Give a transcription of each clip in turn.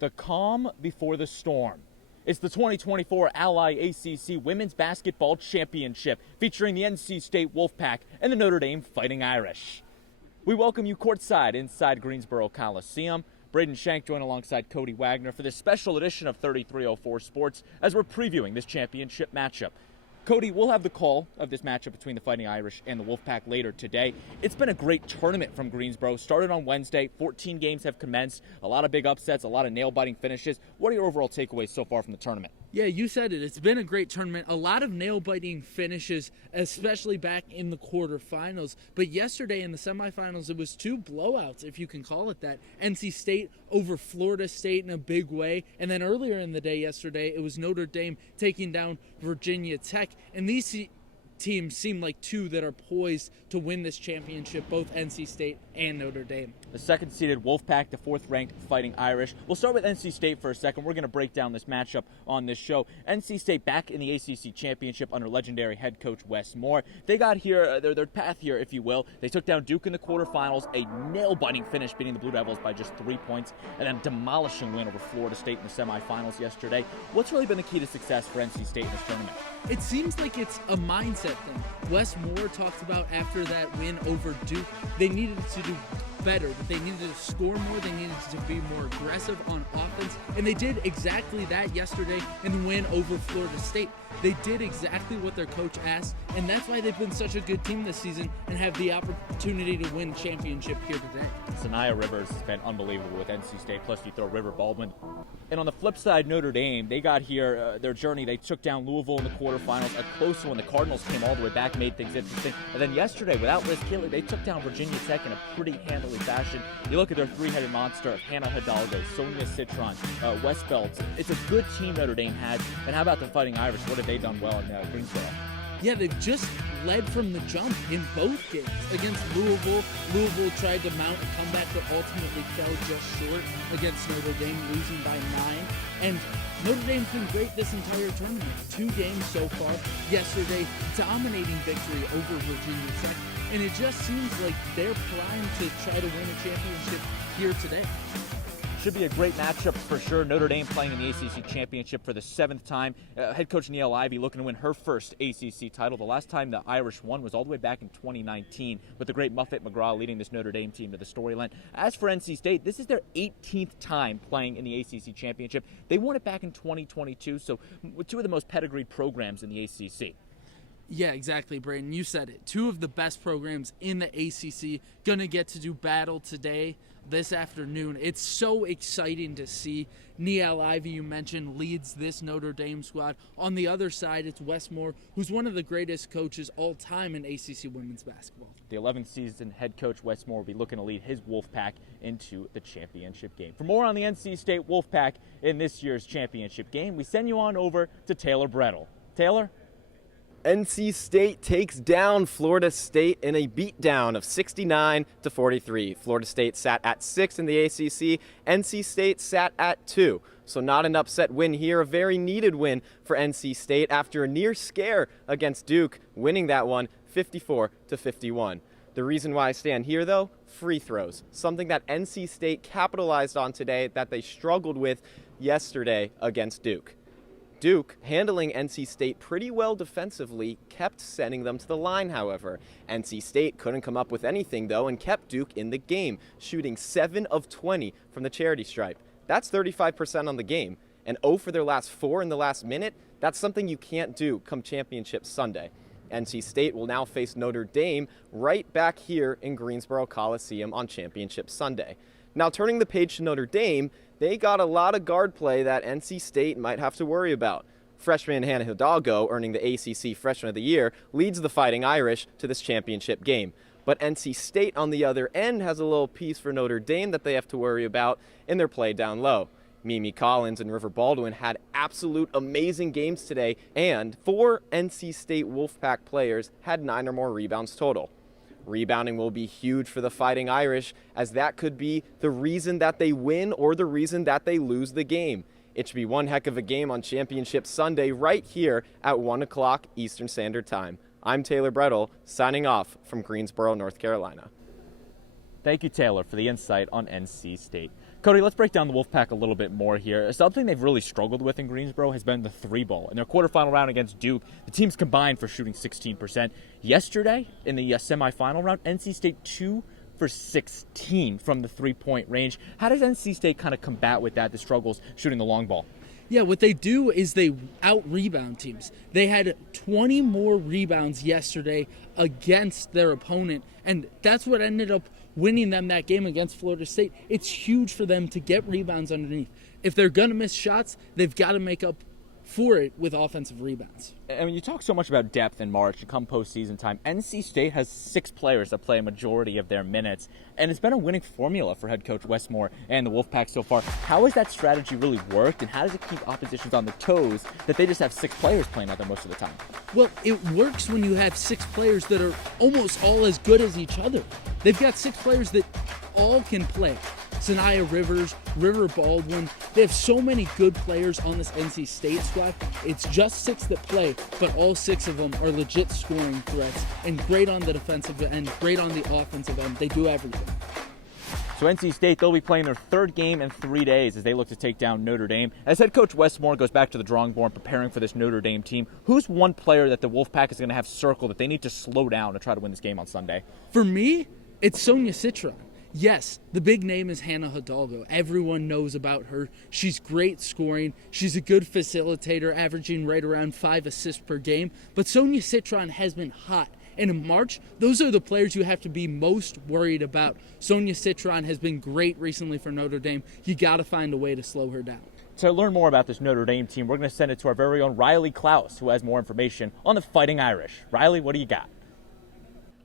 The calm before the storm. It's the 2024 Ally ACC Women's Basketball Championship featuring the NC State Wolfpack and the Notre Dame Fighting Irish. We welcome you courtside inside Greensboro Coliseum. Braden Shank joined alongside Cody Wagner for this special edition of 3304 Sports as we're previewing this championship matchup. Cody, we'll have the call of this matchup between the Fighting Irish and the Wolfpack later today. It's been a great tournament from Greensboro. Started on Wednesday, 14 games have commenced, a lot of big upsets, a lot of nail-biting finishes. What are your overall takeaways so far from the tournament? Yeah, you said it. It's been a great tournament. A lot of nail-biting finishes, especially back in the quarterfinals. But yesterday in the semifinals, it was two blowouts, if you can call it that. NC State over Florida State in a big way. And then earlier in the day yesterday, it was Notre Dame taking down Virginia Tech. And these teams seem like two that are poised to win this championship, both NC State and Notre Dame. The second-seeded Wolfpack, the fourth-ranked Fighting Irish. We'll start with NC State for a second. We're going to break down this matchup on this show. NC State back in the ACC championship under legendary head coach Wes Moore. They got here, their path here, if you will. They took down Duke in the quarterfinals, a nail-biting finish, beating the Blue Devils by just 3 points, and then a demolishing win over Florida State in the semifinals yesterday. What's really been the key to success for NC State in this tournament? It seems like it's a mindset thing. Wes Moore talked about after that win over Duke, they needed to do better. They needed to score more. They needed to be more aggressive on offense. And they did exactly that yesterday in the win over Florida State. They did exactly what their coach asked, and that's why they've been such a good team this season and have the opportunity to win championship here today. Sanaya Rivers has been unbelievable with NC State, plus you throw River Baldwin. And on the flip side, Notre Dame, they got here, their journey, they took down Louisville in the quarterfinals, a close one. The Cardinals came all the way back, made things interesting. And then yesterday, without Liz Keeley, they took down Virginia Tech in a pretty handily fashion. You look at their three-headed monster of Hannah Hidalgo, Sonia Citron, Wes Belts. It's a good team Notre Dame had. And how about the Fighting Irish? What have they done well in Greensboro? Yeah, they've just led from the jump in both games. Against Louisville, Louisville tried to mount a comeback that ultimately fell just short against Notre Dame, losing by 9. And Notre Dame's been great this entire tournament. 2 games so far. Yesterday, dominating victory over Virginia Tech. And it just seems like they're primed to try to win a championship here today. Should be a great matchup for sure. Notre Dame playing in the ACC championship for the 7th time. Head coach Niele Ivey looking to win her first ACC title. The last time the Irish won was all the way back in 2019 with the great Muffet McGraw leading this Notre Dame team to the storyline. As for NC State, this is their 18th time playing in the ACC championship. They won it back in 2022, so two of the most pedigreed programs in the ACC. Yeah, exactly, Braden. You said it. 2 of the best programs in the ACC going to get to do battle today, this afternoon. It's so exciting to see. Niele Ivey, you mentioned, leads this Notre Dame squad. On the other side, it's Wes Moore, who's one of the greatest coaches all time in ACC women's basketball. The 11th season head coach Wes Moore will be looking to lead his Wolfpack into the championship game. For more on the NC State Wolfpack in this year's championship game, we send you on over to Taylor Brettel. Taylor? NC State takes down Florida State in a beatdown of 69-43. Florida State sat at 6 in the ACC. NC State sat at 2. So not an upset win here, a very needed win for NC State after a near scare against Duke, winning that one 54-51. The reason why I stand here, though, free throws, something that NC State capitalized on today that they struggled with yesterday against Duke. Duke, handling NC State pretty well defensively, kept sending them to the line, however. NC State couldn't come up with anything, though, and kept Duke in the game, shooting 7 of 20 from the charity stripe. That's 35% on the game. And 0 for their last 4 in the last minute, that's something you can't do come Championship Sunday. NC State will now face Notre Dame right back here in Greensboro Coliseum on Championship Sunday. Now, turning the page to Notre Dame, they got a lot of guard play that NC State might have to worry about. Freshman Hannah Hidalgo, earning the ACC Freshman of the Year, leads the Fighting Irish to this championship game. But NC State, on the other end, has a little piece for Notre Dame that they have to worry about in their play down low. Mimi Collins and River Baldwin had absolute amazing games today, and 4 NC State Wolfpack players had 9 or more rebounds total. Rebounding will be huge for the Fighting Irish, as that could be the reason that they win or the reason that they lose the game. It should be one heck of a game on Championship Sunday right here at 1 o'clock Eastern Standard Time. I'm Taylor Brettel, signing off from Greensboro, North Carolina. Thank you, Taylor, for the insight on NC State. Cody, let's break down the Wolfpack a little bit more here. Something they've really struggled with in Greensboro has been the three ball. In their quarterfinal round against Duke, the teams combined for shooting 16%. Yesterday, in the semifinal round, NC State 2 for 16 from the three-point range. How does NC State kind of combat with that, the struggles shooting the long ball? Yeah, what they do is they out-rebound teams. They had 20 more rebounds yesterday against their opponent, and that's what ended up winning them that game against Florida State. It's huge for them to get rebounds underneath. If they're going to miss shots, they've got to make up for it with offensive rebounds. I mean, you talk so much about depth in March and come postseason time. NC State has 6 players that play a majority of their minutes, and it's been a winning formula for head coach Westmore and the Wolfpack so far. How has that strategy really worked, and how does it keep oppositions on their toes that they just have 6 players playing out there most of the time? Well, it works when you have 6 players that are almost all as good as each other. They've got 6 players that all can play. Sanaya Rivers, River Baldwin. They have so many good players on this NC State squad. It's just 6 that play, but all 6 of them are legit scoring threats and great on the defensive end, great on the offensive end. They do everything. So NC State, they'll be playing their 3rd game in 3 days as they look to take down Notre Dame. As head coach Westmore goes back to the drawing board preparing for this Notre Dame team, who's one player that the Wolfpack is going to have circled that they need to slow down to try to win this game on Sunday? For me, it's Sonia Citron. Yes, the big name is Hannah Hidalgo. Everyone knows about her. She's great scoring. She's a good facilitator, averaging right around 5 assists per game. But Sonia Citron has been hot. And in March, those are the players you have to be most worried about. Sonia Citron has been great recently for Notre Dame. You got to find a way to slow her down. To learn more about this Notre Dame team, we're going to send it to our very own Riley Klaus, who has more information on the Fighting Irish. Riley, what do you got?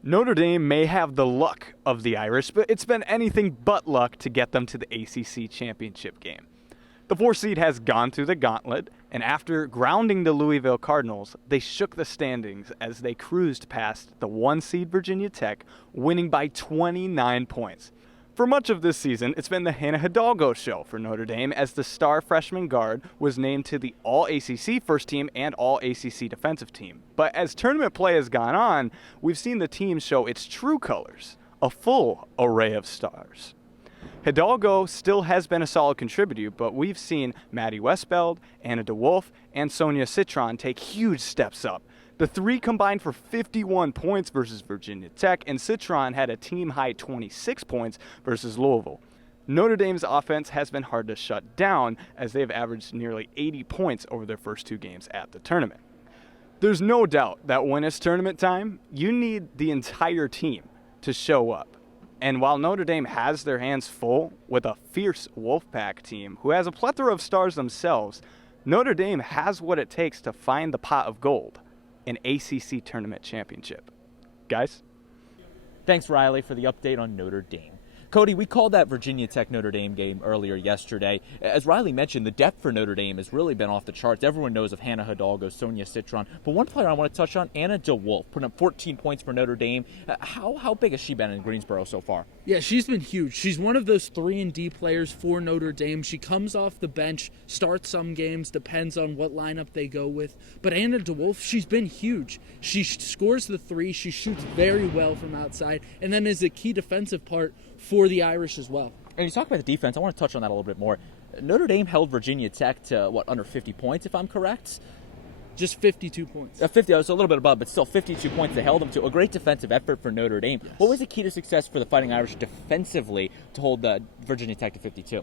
Notre Dame may have the luck of the Irish, but it's been anything but luck to get them to the ACC championship game. The 4 seed has gone through the gauntlet, and after grounding the Louisville Cardinals, they shook the standings as they cruised past the 1 seed Virginia Tech, winning by 29 points. For much of this season, it's been the Hannah Hidalgo show for Notre Dame as the star freshman guard was named to the All-ACC first team and All-ACC defensive team. But as tournament play has gone on, we've seen the team show its true colors, a full array of stars. Hidalgo still has been a solid contributor, but we've seen Maddie Westbeld, Anna DeWolf, and Sonia Citron take huge steps up. The 3 combined for 51 points versus Virginia Tech, and Citron had a team-high 26 points versus Louisville. Notre Dame's offense has been hard to shut down as they've averaged nearly 80 points over their first 2 games at the tournament. There's no doubt that when it's tournament time, you need the entire team to show up. And while Notre Dame has their hands full with a fierce Wolfpack team who has a plethora of stars themselves, Notre Dame has what it takes to find the pot of gold. An ACC tournament championship. Guys? Thanks, Riley, for the update on Notre Dame. Cody, we called that Virginia Tech Notre Dame game earlier yesterday. As Riley mentioned, the depth for Notre Dame has really been off the charts. Everyone knows of Hannah Hidalgo, Sonia Citron. But one player I want to touch on, Anna DeWolf, putting up 14 points for Notre Dame. How big has she been in Greensboro so far? Yeah, she's been huge. She's one of those 3-and-D players for Notre Dame. She comes off the bench, starts some games, depends on what lineup they go with. But Anna DeWolf, she's been huge. She scores the 3, she shoots very well from outside, and then is a key defensive part for the Irish as well. And you talk about the defense, I want to touch on that a little bit more. Notre Dame held Virginia Tech to, under 50 points, if I'm correct? Just 52 points. 50, I was a little bit above, but still 52 points they held them to. A great defensive effort for Notre Dame. Yes. What was the key to success for the Fighting Irish defensively to hold Virginia Tech to 52?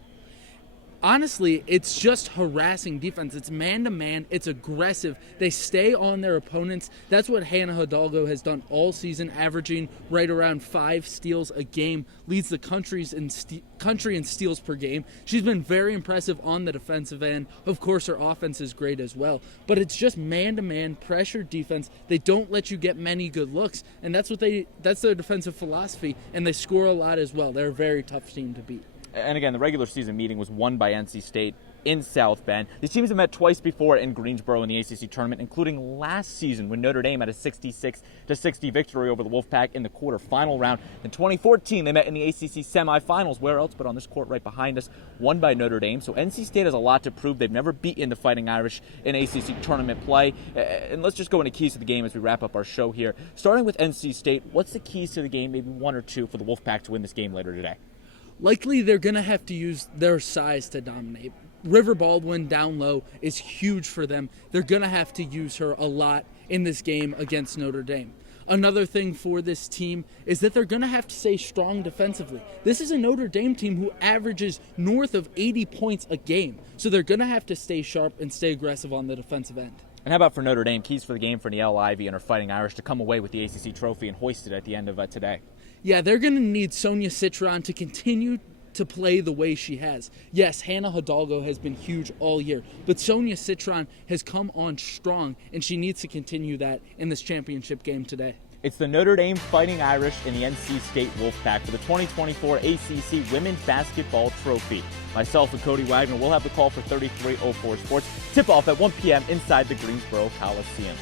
Honestly, it's just harassing defense. It's man-to-man. It's aggressive. They stay on their opponents. That's what Hannah Hidalgo has done all season, averaging right around 5 steals a game, leads the country in steals per game. She's been very impressive on the defensive end. Of course, her offense is great as well. But it's just man-to-man pressure defense. They don't let you get many good looks, and that's their defensive philosophy, and they score a lot as well. They're a very tough team to beat. And again, the regular season meeting was won by NC State in South Bend. These teams have met twice before in Greensboro in the ACC tournament, including last season when Notre Dame had a 66-60 victory over the Wolfpack in the quarterfinal round. In 2014, they met in the ACC semifinals. Where else but on this court right behind us, won by Notre Dame. So NC State has a lot to prove. They've never beaten the Fighting Irish in ACC tournament play. And let's just go into keys to the game as we wrap up our show here. Starting with NC State, what's the keys to the game, maybe 1 or 2, for the Wolfpack to win this game later today? likely they're going to have to use their size to dominate. River Baldwin down low is huge for them. They're going to have to use her a lot in this game against Notre Dame. Another thing for this team is that they're going to have to stay strong defensively. This is a Notre Dame team who averages north of 80 points a game. So they're going to have to stay sharp and stay aggressive on the defensive end. And how about for Notre Dame, keys for the game for Niele Ivey and her Fighting Irish to come away with the ACC trophy and hoist it at the end of today? Yeah, they're going to need Sonia Citron to continue to play the way she has. Yes, Hannah Hidalgo has been huge all year, but Sonia Citron has come on strong, and she needs to continue that in this championship game today. It's the Notre Dame Fighting Irish and the NC State Wolfpack for the 2024 ACC Women's Basketball Trophy. Myself and Cody Wagner will have the call for 3304 Sports. Tip-off at 1 p.m. inside the Greensboro Coliseum.